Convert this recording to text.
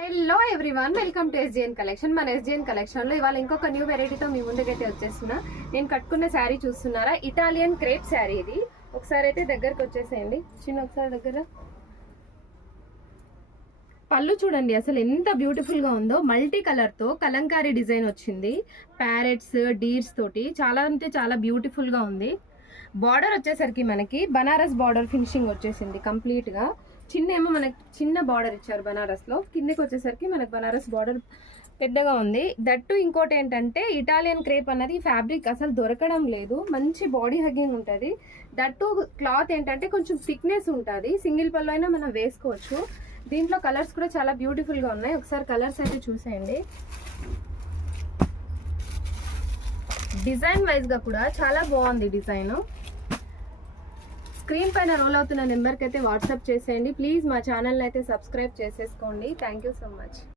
Hello everyone, welcome to ఎస్జిఎన్ collection. మన ఎస్జిఎన్ collection లో ఇవాళ ఇంకొక న్యూ వెరైటీతో మీ ముందుకైతే వచ్చేస్తున్నా. నేను కట్టుకున్న శారీ చూస్తున్నారా, ఇటాలియన్ క్రేప్ శారీ. ఇది ఒకసారి అయితే దగ్గరకు వచ్చేసేయండి, ఒకసారి దగ్గర. పళ్ళు చూడండి అసలు ఎంత బ్యూటిఫుల్ గా ఉందో. మల్టీ కలర్ తో కలంకారీ డిజైన్ వచ్చింది, ప్యారెట్స్ డీర్స్ తోటి. చాలా అంటే చాలా బ్యూటిఫుల్ గా ఉంది. బార్డర్ వచ్చేసరికి మనకి బనారస్ బార్డర్ ఫినిషింగ్ వచ్చేసింది కంప్లీట్ గా. మనకి చిన్న బార్డర్ ఇచ్చారు బనారస్ లో. కిందకి వచ్చేసరికి మనకి బనారస్ బార్డర్ పెద్దగా ఉంది. దట్టు ఇంకోటి ఏంటంటే ఇటాలియన్ క్రేప్ అన్నది ఫ్యాబ్రిక్ అసలు దొరకడం లేదు. మంచి బాడీ హగ్గింగ్ ఉంటుంది. దట్టు క్లాత్ ఏంటంటే కొంచెం థిక్నెస్ ఉంటుంది. సింగిల్ పళ్ళు అయినా మనం వేసుకోవచ్చు. దీంట్లో కలర్స్ కూడా చాలా బ్యూటిఫుల్ గా ఉన్నాయి. ఒకసారి కలర్స్ అయితే చూసేయండి. డిజైన్ వైజ్ గా కూడా చాలా బాగుంది డిజైన్. స్క్రీన్ పైన రోల్ అవుతున్న నెంబర్కి అయితే వాట్సాప్ చేసేయండి. ప్లీజ్ మా ఛానల్ని అయితే సబ్స్క్రైబ్ చేసేసుకోండి. Thank you so much.